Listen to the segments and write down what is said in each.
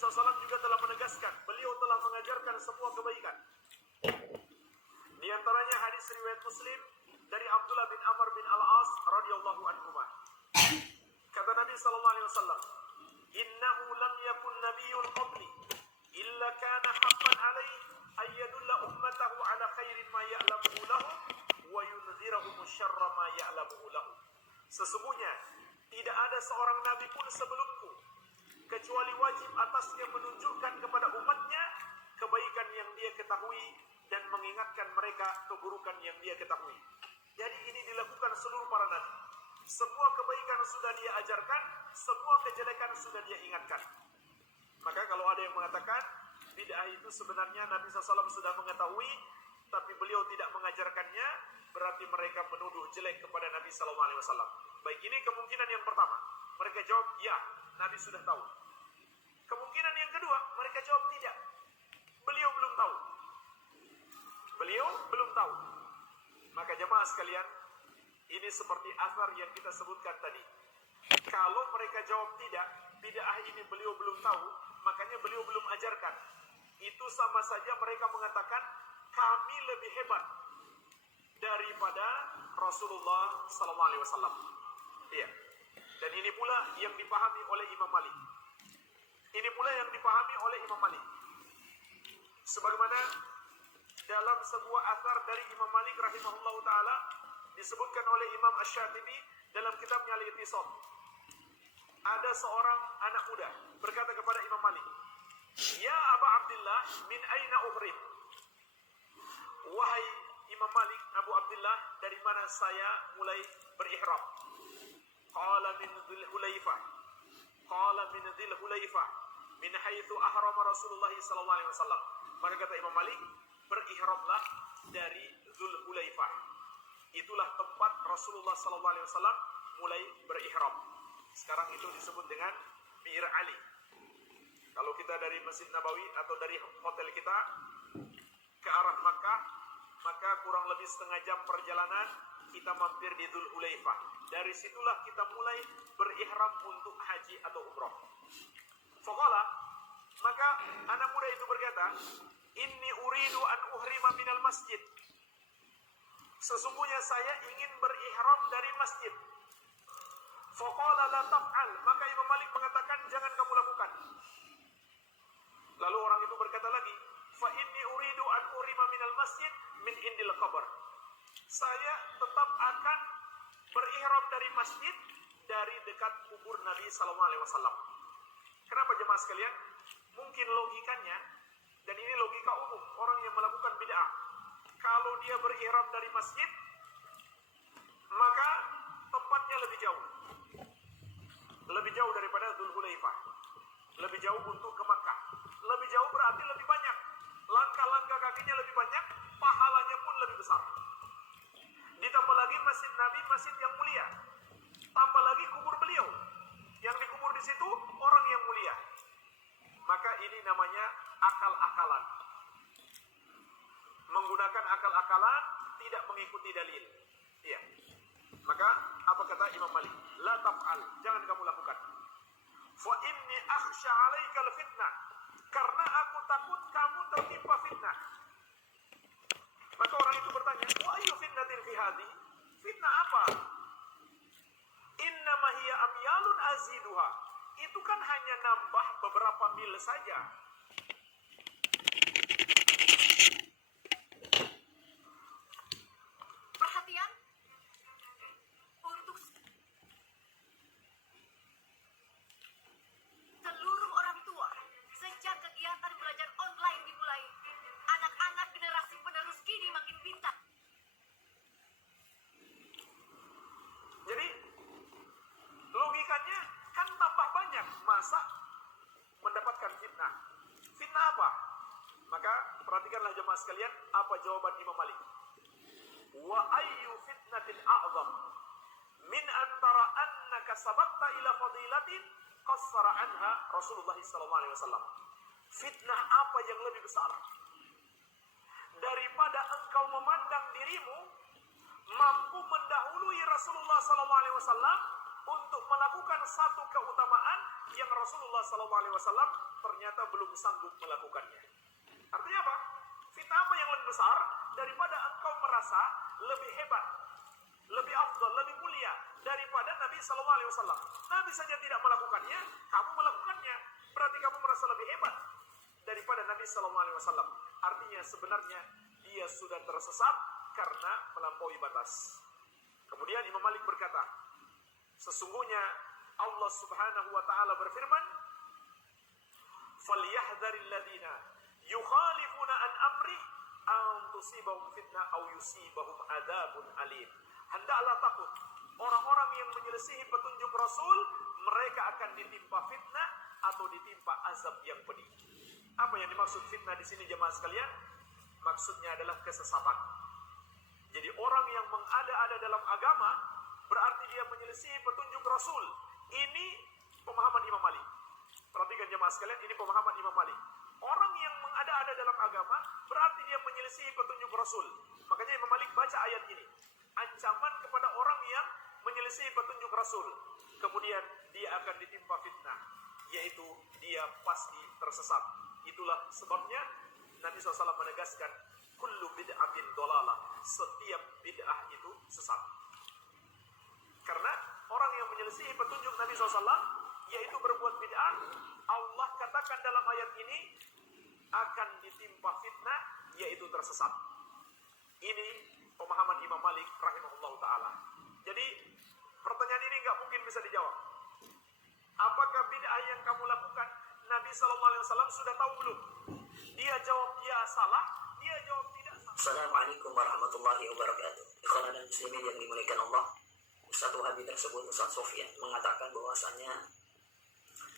SAW juga telah menegaskan, beliau telah mengajarkan semua kebaikan. Di antaranya hadis riwayat Muslim dari Abdullah bin Amr bin Al-As radhiyallahu anhuma. Kata Nabi sallallahu alaihi wasallam, "Innahu lam yakun nabiyyun qabli illa kana haqqan alaihi ay yadulla ummatahu ala khairin ma ya'lamuhu lahum wa yunzirahum syarra ma ya'lamuhu lahum." Sesungguhnya tidak ada seorang nabi pun sebelumku kecuali wajib atasnya menunjukkan kepada umatnya kebaikan yang dia ketahui dan mengingatkan mereka keburukan yang dia ketahui. Jadi ini dilakukan seluruh para nabi. Semua kebaikan sudah dia ajarkan, semua kejelekan sudah dia ingatkan. Maka kalau ada yang mengatakan bid'ah itu sebenarnya Nabi SAW sudah mengetahui, tapi beliau tidak mengajarkannya, berarti mereka menuduh jelek kepada Nabi SAW. Baik, ini kemungkinan yang pertama. Mereka jawab, ya, Nabi sudah tahu. Kemungkinan yang kedua, mereka jawab tidak. Beliau belum tahu. Beliau belum tahu. Maka jemaah sekalian, ini seperti athar yang kita sebutkan tadi. Kalau mereka jawab tidak, bid'ah ini beliau belum tahu, makanya beliau belum ajarkan. Itu sama saja mereka mengatakan, kami lebih hebat daripada Rasulullah SAW. Iya. Dan ini pula yang dipahami oleh Imam Malik. Ini pula yang dipahami oleh Imam Malik. Sebagaimana dalam sebuah athar dari Imam Malik rahimahullah ta'ala, disebutkan oleh Imam Asy-Syatibi dalam kitabnya Al-I'tisam. Ada seorang anak muda berkata kepada Imam Malik, "Ya Aba Abdullah, min aina uhrim?" Wahai Imam Malik, Abu Abdullah, dari mana saya mulai berihram? Qala min Dzul Hulaifah. Qala min Dzul Hulaifah, min haitsu ahrama Rasulullah sallallahu alaihi wasallam. Maka kata Imam Malik, berihramlah dari Dzul Hulaifah. Itulah tempat Rasulullah sallallahu alaihi wasallam mulai berihram. Sekarang itu disebut dengan Bir Ali. Kalau kita dari Masjid Nabawi atau dari hotel kita ke arah Makkah, maka kurang lebih setengah jam perjalanan kita mampir di Dzul Hulaifah. Dari situlah kita mulai berihram untuk haji atau umrah. Faqala, maka anak muda itu berkata, "Inni uridu an uhrima minal masjid." Sesungguhnya saya ingin berihram dari masjid. Faqala la taf'al, maka Imam Malik mengatakan jangan kamu lakukan. Lalu orang itu berkata lagi, fa inni uridu an uhrima minal masjid min indil qabr. Saya tetap akan berihram dari masjid dari dekat kubur Nabi sallallahu alaihi wasallam. Kenapa jemaah sekalian? Mungkin logikanya, dan ini logika umum orang yang melakukan bid'ah. Kalau dia berihram dari masjid, maka tempatnya lebih jauh. Lebih jauh daripada Dzul Hulaifah. Lebih jauh untuk ke Makkah. Lebih jauh berarti lebih banyak. Langkah-langkah kakinya lebih banyak, pahalanya pun lebih besar. Ditambah lagi masjid Nabi, masjid yang mulia. Tambah lagi kubur beliau. Yang dikubur di situ orang yang mulia. Maka ini namanya akal-akalan. Menggunakan akal-akalan, tidak mengikuti dalil. Iya. Maka apa kata Imam Malik? La taf'al, jangan kamu lakukan. Fa inni akhsha 'alaikal fitnah. Karena aku takut kamu tertimpa fitnah. Maka orang itu bertanya, wa ayyu fitnatin fi hadhi? Fitnah apa? Innama hiya amyalun aziduha. Itu kan hanya nambah beberapa mil saja. Perhatian untuk seluruh orang tua. Sejak kegiatan belajar online dimulai, anak-anak generasi penerus kini makin pintar. Jadi logikanya kan tambah banyak, masa mendapatkan fitnah. Fitnah apa? Maka perhatikanlah jemaah sekalian, apa jawaban Imam Malik. Wa ayyu fitnatin a'zam min antara annaka sabaqta ila fadilatin qassara anha Rasulullah sallallahu alaihi wasallam. Fitnah apa yang lebih besar daripada engkau memandang dirimu mampu mendahului Rasulullah sallallahu alaihi wasallam untuk melakukan satu keutamaan yang Rasulullah SAW ternyata belum sanggup melakukannya. Artinya apa? Fitnah apa yang lebih besar daripada engkau merasa lebih hebat, lebih afdal, lebih mulia daripada Nabi SAW. Nabi saja tidak melakukannya, kamu melakukannya. Berarti kamu merasa lebih hebat daripada Nabi SAW. Artinya sebenarnya dia sudah tersesat karena melampaui batas. Kemudian Imam Malik berkata, sesungguhnya Allah Subhanahu wa taala berfirman, "Falyahdharil ladzina yukhalifuna an amrih an tusibahum fitnah aw yusibahum adzabun alim." Hendaklah takut orang-orang yang menyelisihi petunjuk Rasul, mereka akan ditimpa fitnah atau ditimpa azab yang pedih. Apa yang dimaksud fitnah di sini jemaah sekalian? Maksudnya adalah kesesatan. Jadi orang yang mengada-ada dalam agama berarti dia menyelisihi petunjuk Rasul. Ini pemahaman Imam Malik. Perhatikan jemaah sekalian, ini pemahaman Imam Malik. Orang yang mengada-ada dalam agama berarti dia menyelisihi petunjuk Rasul. Makanya Imam Malik baca ayat ini. Ancaman kepada orang yang menyelisihi petunjuk Rasul. Kemudian dia akan ditimpa fitnah, yaitu dia pasti tersesat. Itulah sebabnya Nabi SAW menegaskan, kullu bid'atin dolalah, setiap bid'ah itu sesat. Karena orang yang menyelisihi petunjuk Nabi SAW, yaitu berbuat bid'ah, Allah katakan dalam ayat ini akan ditimpa fitnah, yaitu tersesat. Ini pemahaman Imam Malik rahimahullah ta'ala. Jadi pertanyaan ini nggak mungkin bisa dijawab. Apakah bid'ah yang kamu lakukan Nabi SAW sudah tahu belum? Dia jawab ya salah, dia jawab tidak salah. Assalamualaikum warahmatullahi wabarakatuh. Ikhwan dan muslimin yang dimuliakan Allah. Ustaz Wahabi tersebut, Ustaz Sofyan, mengatakan bahwasanya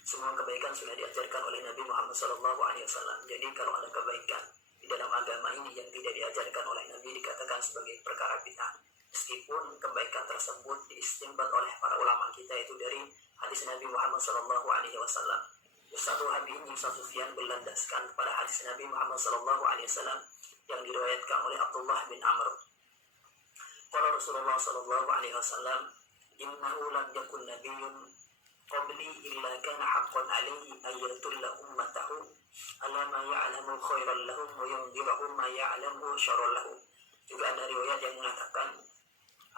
semua kebaikan sudah diajarkan oleh Nabi Muhammad SAW. Jadi kalau ada kebaikan di dalam agama ini yang tidak diajarkan oleh Nabi dikatakan sebagai perkara bid'ah. Meskipun kebaikan tersebut diistimbat oleh para ulama kita itu dari hadis Nabi Muhammad SAW. Ustaz Wahabi ini, Ustaz Sufyan, berlandaskan kepada hadis Nabi Muhammad SAW yang diriwayatkan oleh Abdullah bin Amr. Qala Rasulullah SAW, innahu lam yakun nabiyyun qabli illa kana haqqan alaihi ayatulla ummatahu ala ma ya'lamu khairan lahum wa yundirahum ma ya'lamu syarran lahum. Juga ada riwayat yang mengatakan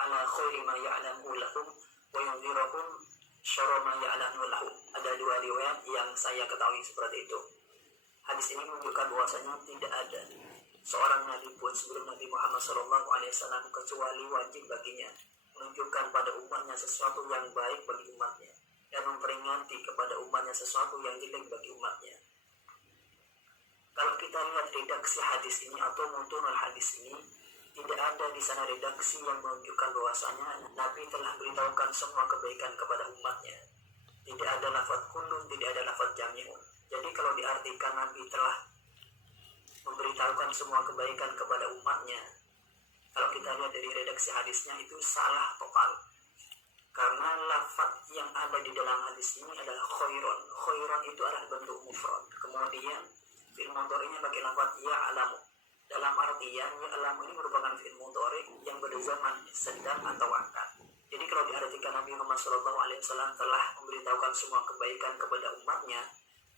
ala khairi ma ya'lamu lahum wa yundirahum syarra ma ya'lamu lahum. Ada dua riwayat yang saya ketahui seperti itu. Hadis ini menunjukkan bahwasanya tidak ada seorang nabi pun sebelum Nabi Muhammad SAW kecuali wajib baginya menunjukkan pada umatnya sesuatu yang baik bagi umatnya dan memperingati kepada umatnya sesuatu yang jelek bagi umatnya. Kalau kita lihat redaksi hadis ini atau mutunul hadis ini, tidak ada di sana redaksi yang menunjukkan bahwasanya Nabi telah beritahukan semua kebaikan kepada umatnya. Tidak ada lafaz kullun, tidak ada lafaz jami'un. Jadi kalau diartikan Nabi telah memberitahukan semua kebaikan kepada umatnya, kalau kita lihat dari redaksi hadisnya itu salah total. Karena lafaz yang ada di dalam hadis ini adalah khairon. Khairon itu adalah bentuk mufrad. Kemudian fi'il mudhari'nya pakai lafaz ya'lamu. Dalam artian ya'lamu ini merupakan fi'il mudhari' yang berzaman sedang atau akan. Jadi kalau diartikan Nabi Muhammad SAW telah memberitahukan semua kebaikan kepada umatnya,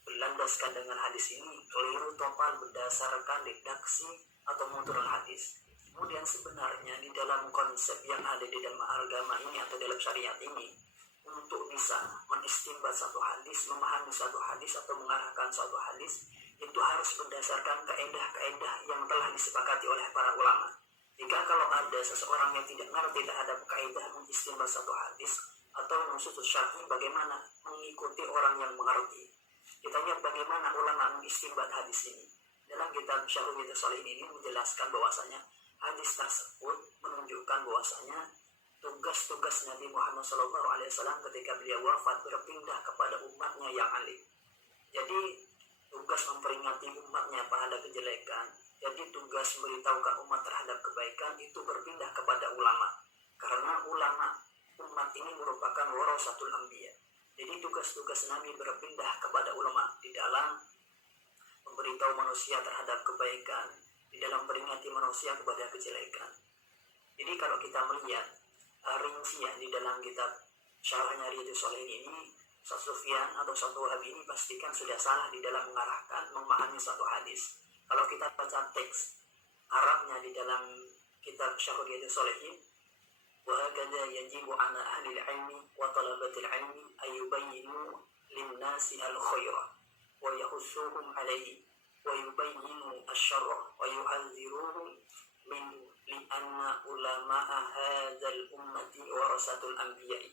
berlandaskan dengan hadis ini keliru total berdasarkan redaksi atau mutunul hadis. Kemudian sebenarnya di dalam konsep yang ada di dalam agama ini atau dalam syariat ini, untuk bisa menistimbat satu hadis, memahami satu hadis atau mengarahkan suatu hadis, itu harus berdasarkan kaedah-kaedah yang telah disepakati oleh para ulama. Jika kalau ada seseorang yang tidak mengerti terhadap kaedah mengistimbat satu hadis atau maksud syar'i, bagaimana mengikuti orang yang mengerti? Kita lihat bagaimana ulama mengistimbat hadis ini. Dalam kitab Syarh Shalihin ini menjelaskan bahwasanya hadis tersebut menunjukkan bahwasanya tugas-tugas Nabi Muhammad SAW ketika beliau wafat berpindah kepada umatnya yang alim. Jadi tugas memperingati umatnya terhadap kejelekan, jadi tugas memberitahukan umat terhadap kebaikan itu berpindah kepada ulama. Karena ulama umat ini merupakan warasatul anbiya. Jadi tugas-tugas Nabi berpindah kepada ulama di dalam memberitahu manusia terhadap kebaikan, di dalam peringati manusia kepada kejelekan. Jadi kalau kita melihat rincian di dalam kitab syarahnya Riyadhus Shalihin ini, Ustaz Sufyan atau Ustaz Wahabi ini pastikan sudah salah di dalam mengarahkan, memahami satu hadis. Kalau kita baca teks Arabnya di dalam kitab Syarh Riyadhus Shalihin, wa hakadha yajibu 'ala ahli al-'ilmi wa talabati al-'ilmi ay yubayyinu lin-nasi al-khaira wa yahussuhum 'alayhi wa yubayyinu asy-syarra wa yu'adhdhiruhum min li'anna ulama'a hadzal ummati warasatul anbiya'i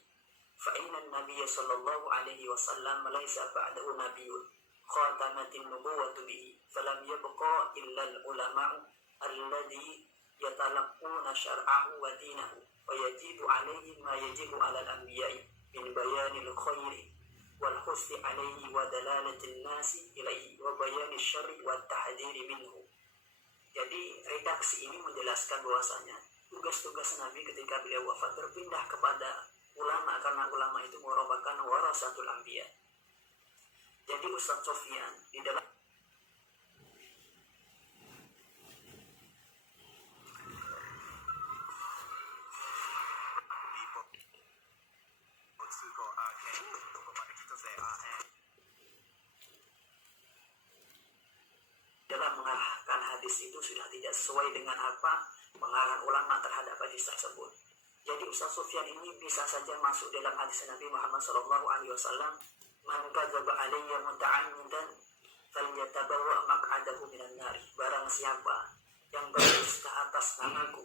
fa inna an-nabiyya sallallahu alaihi wasallam laysa ba'dahu nabiyyun khatamatun nubuwwatu bihi falam yabqa illa al-ulama'u alladhi yatalaqquna syar'ahu wa dinahu wa yajibu 'alaihim ma yajibu 'ala al-anbiya'i min bayanil khairi wal hussi 'alaihi wa dalalatin nasi ilaihi wa bayani syarri wa tahdhiri minhu. Jadi redaksi ini menjelaskan bahwasanya tugas-tugas Nabi ketika beliau wafat berpindah kepada ulama karena ulama itu merupakan warasatul anbiya. Jadi Ustaz Sufyan di dalam mengarahkan hadis itu sudah tidak sesuai dengan apa pengarahan ulama terhadap hadis tersebut. Jadi Ustaz Sufyan ini bisa saja masuk dalam hadis Nabi Muhammad SAW, man kadzaba alayya muta'ammidan falyatabawwa maq'adahu minan nar. Barang siapa yang berdusta atas namaku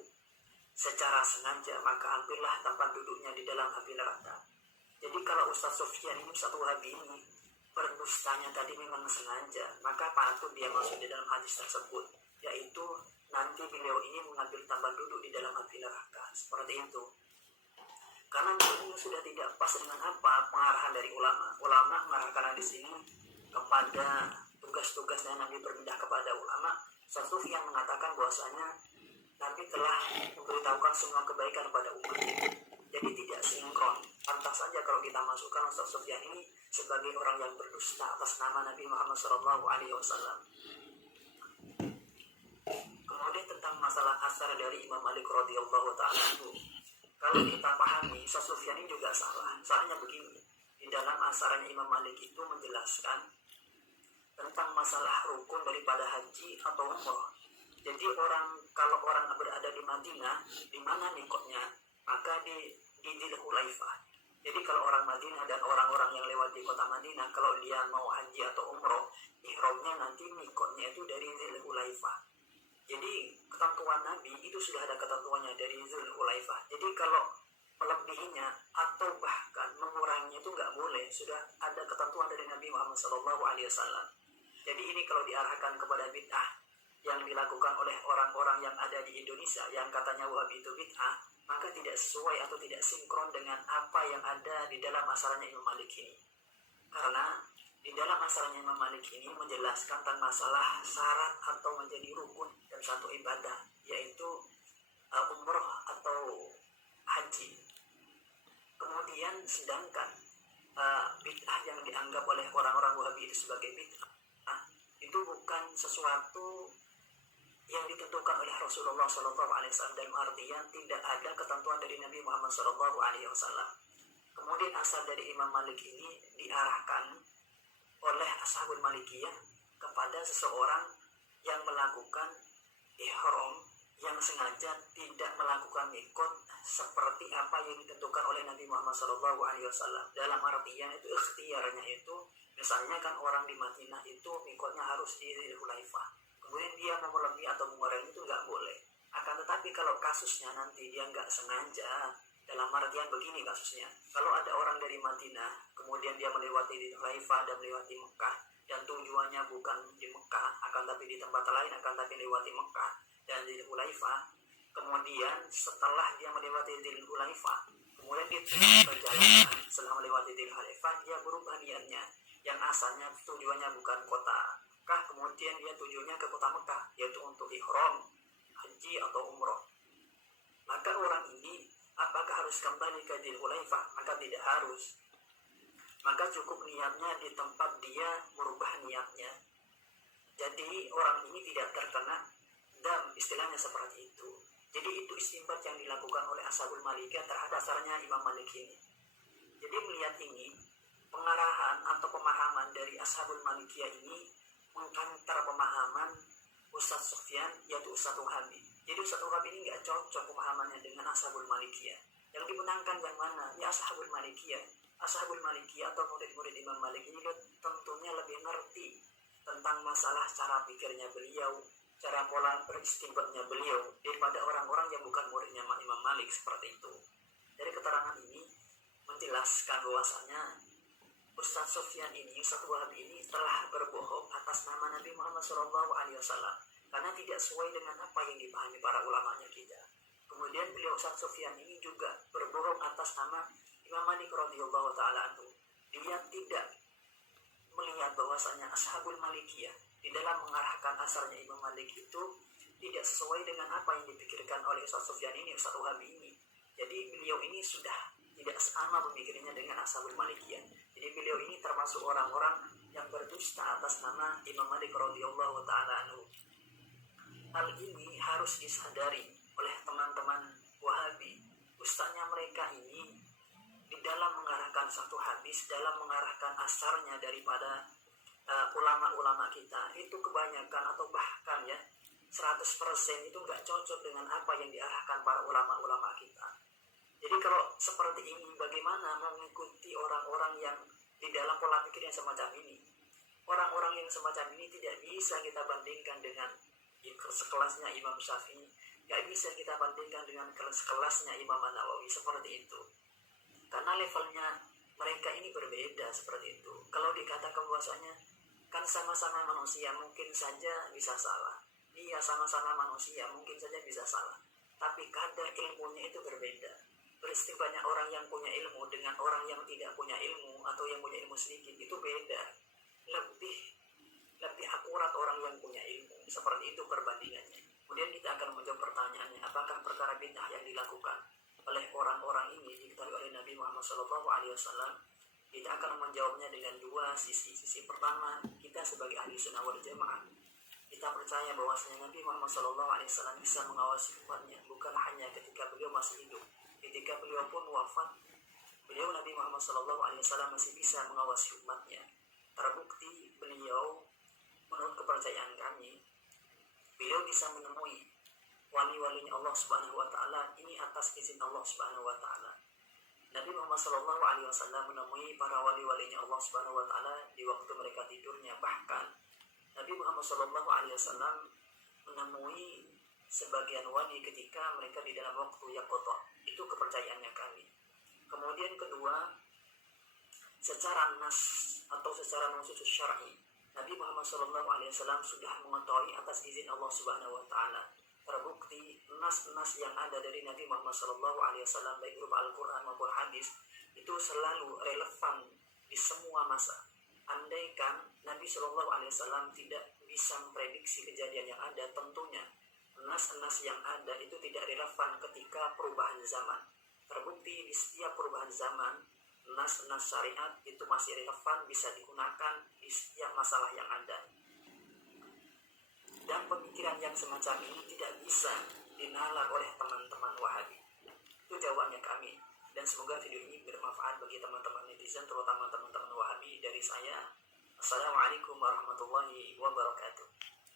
secara sengaja, maka ambillah tempat duduknya di dalam api neraka. Jadi kalau Ustaz Sufyan ini, Ustaz Wahabi ini berdustanya tadi memang sengaja, maka patut dia masuk di dalam hadis tersebut, yaitu nanti beliau ini mengambil tempat duduk di dalam api neraka. Seperti itu. Karena ini sudah tidak pas dengan apa pengarahan dari ulama. Ulama mengarahkan hadis ini kepada tugas-tugasnya Nabi berpindah kepada ulama. Ustaz Sufyan mengatakan bahwasanya Nabi telah memberitahukan semua kebaikan kepada umat. Jadi tidak sinkron. Pantas saja kalau kita masukkan Ustaz Sufyan ini sebagai orang yang berdusta atas nama Nabi Muhammad SAW. Kemudian tentang masalah asar dari Imam Malik radhiyallahu ta'ala anhu, kalau kita pahami, Ustaz Sufyan ini juga salah. Soalnya begini, di dalam asarnya Imam Malik itu menjelaskan tentang masalah rukun daripada haji atau umroh. Jadi kalau orang berada di Madinah, di mana mikotnya? Maka di Dzul Hulaifah. Jadi kalau orang Madinah dan orang-orang yang lewat di kota Madinah, kalau dia mau haji atau umroh, ihramnya nanti mikotnya itu dari Dzul Hulaifah. Jadi ketentuan Nabi itu sudah ada ketentuannya dari Dzul Hulaifah. Jadi kalau melebihinya atau bahkan menguranginya itu nggak boleh. Sudah ada ketentuan dari Nabi Muhammad SAW. Jadi ini kalau diarahkan kepada bid'ah yang dilakukan oleh orang-orang yang ada di Indonesia yang katanya Wahabi itu bid'ah, maka tidak sesuai atau tidak sinkron dengan apa yang ada di dalam asalnya Imam Malik ini. Karena di dalam asalnya Imam Malik ini menjelaskan tentang masalah syarat atau menjadi rukun dan satu ibadah, yaitu umroh atau haji. Kemudian sedangkan bid'ah yang dianggap oleh orang-orang Wahabi itu sebagai bid'ah, itu bukan sesuatu yang ditentukan oleh Rasulullah SAW, dalam artian tidak ada ketentuan dari Nabi Muhammad SAW. Kemudian asal dari Imam Malik ini diarahkan oleh Ashabul Malikiyah kepada seseorang yang melakukan ihram yang sengaja tidak melakukan mikot seperti apa yang ditentukan oleh Nabi Muhammad SAW. Dalam artian itu ikhtiarnya itu, misalnya kan orang di Madinah itu mikotnya harus di Dzul Hulaifah. Kemudian dia mau melebihi atau mengurangi itu nggak boleh. Akan tetapi kalau kasusnya nanti dia nggak sengaja, dalam artian begini kasusnya, kalau ada orang dari Madinah, kemudian dia melewati di Hulaifah dan melewati Mekah, dan tujuannya bukan di Mekah, akan tapi di tempat lain, akan tapi lewati Mekah dan di Hulaifah. Kemudian setelah dia melewati di Hulaifah, kemudian dia berjalan setelah melewati di Hulaifah, dia berubah niatnya. Yang asalnya tujuannya bukan kota Mekah, kemudian dia tujuannya ke kota Mekah, yaitu untuk ihram, haji atau umroh. Maka orang ini apakah harus kembali ke Dzul Hulaifah? Maka tidak harus. Maka cukup niatnya di tempat dia merubah niatnya. Jadi orang ini tidak terkena dam, istilahnya seperti itu. Jadi itu istinbat yang dilakukan oleh Ashabul Malikiyah terhadap dasarnya Imam Malik ini. Jadi melihat ini, pengarahan atau pemahaman dari Ashabul Malikiyah ini mengkantar pemahaman Ustadz Sufyan, yaitu Ustadz Wahabi. Jadi Ustadz Wahabi ini nggak cocok pemahamannya dengan Ashabul Malikiyah. Yang dimenangkan yang mana? Ya Ashabul Malikiyah. Ashabul Malikiyah atau murid-murid Imam Malik ini tentunya lebih ngerti tentang masalah cara pikirnya beliau, cara pola beristinbatnya beliau daripada orang-orang yang bukan muridnya Imam Malik seperti itu. Dari keterangan ini menjelaskan bahwasanya Ustadz Sufyan ini, Ustadz Wahabi ini telah berbohong atas nama Nabi Muhammad SAW karena tidak sesuai dengan apa yang dipahami para ulamanya kita. Kemudian beliau Ustadz Sufyan ini juga berbohong atas nama Imam Malik radhiyallahu taala anhu. Dia tidak melihat bahwasanya Ashabul Malikiyah di dalam mengarahkan asarnya Imam Malik itu tidak sesuai dengan apa yang dipikirkan oleh Ustadz Sufyan ini, Ustadz Wahabi ini. Jadi beliau ini sudah tidak sama pemikirannya dengan Ashabul Malikiyah. Jadi beliau ini termasuk orang-orang yang berdusta atas nama Imam Malik radhiyallahu taala anhu. Hal ini harus disadari oleh teman-teman Wahabi. Ustaznya mereka ini di dalam mengarahkan satu hadis, dalam mengarahkan asarnya daripada ulama-ulama kita, itu kebanyakan atau bahkan ya 100% itu nggak cocok dengan apa yang diarahkan para ulama-ulama kita. Jadi kalau seperti ini, bagaimana mengikuti orang-orang yang di dalam pola pikir yang semacam ini? Orang-orang yang semacam ini tidak bisa kita bandingkan dengan sekelasnya Imam Syafi'i, nggak bisa kita bandingkan dengan sekelasnya Imam An-Nawawi seperti itu. Karena levelnya mereka ini berbeda seperti itu. Kalau dikatakan bahwasanya kan sama-sama manusia, mungkin saja bisa salah. Iya, sama-sama manusia, mungkin saja bisa salah. Tapi kadar ilmunya itu berbeda. Banyak orang yang punya ilmu dengan orang yang tidak punya ilmu atau yang punya ilmu sedikit itu beda. Lebih akurat orang yang punya ilmu. Seperti itu perbandingannya. Kemudian kita akan menjawab pertanyaannya, apakah perkara bid'ah yang dilakukan oleh orang-orang ini diketahui oleh Nabi Muhammad SAW? Kita akan menjawabnya dengan dua sisi. Sisi pertama, kita sebagai ahli sunnah wal jamaah, kita percaya bahwasanya Nabi Muhammad SAW bisa mengawasi umatnya, bukan hanya ketika beliau masih hidup. Ketika beliau pun wafat, beliau Nabi Muhammad SAW masih bisa mengawasi umatnya. Terbukti beliau, menurut kepercayaan kami, beliau bisa menemui wali-walinya Allah Subhanahu wa taala ini atas izin Allah Subhanahu wa taala. Nabi Muhammad SAW menemui para wali-walinya Allah Subhanahu wa taala di waktu mereka tidurnya. Bahkan Nabi Muhammad SAW menemui sebagian wali ketika mereka di dalam waktu yaqadha. Itu kepercayaannya kami. Kemudian kedua, secara nas atau secara nusus syar'i, Nabi Muhammad SAW sudah mengetahui atas izin Allah Subhanahu wa taala. Terbukti nas-nas yang ada dari Nabi Muhammad SAW baik berupa Al-Quran maupun hadis itu selalu relevan di semua masa. Andaikan Nabi SAW tidak bisa memprediksi kejadian yang ada, tentunya nas-nas yang ada itu tidak relevan ketika perubahan zaman. Terbukti di setiap perubahan zaman, nas-nas syariat itu masih relevan, bisa digunakan di setiap masalah yang ada. Dan pemikiran yang semacam ini tidak bisa dinalar oleh teman-teman Wahabi. Itu jawabannya kami. Dan semoga video ini bermanfaat bagi teman-teman netizen, terutama teman-teman Wahabi. Dari saya, Assalamualaikum warahmatullahi wabarakatuh.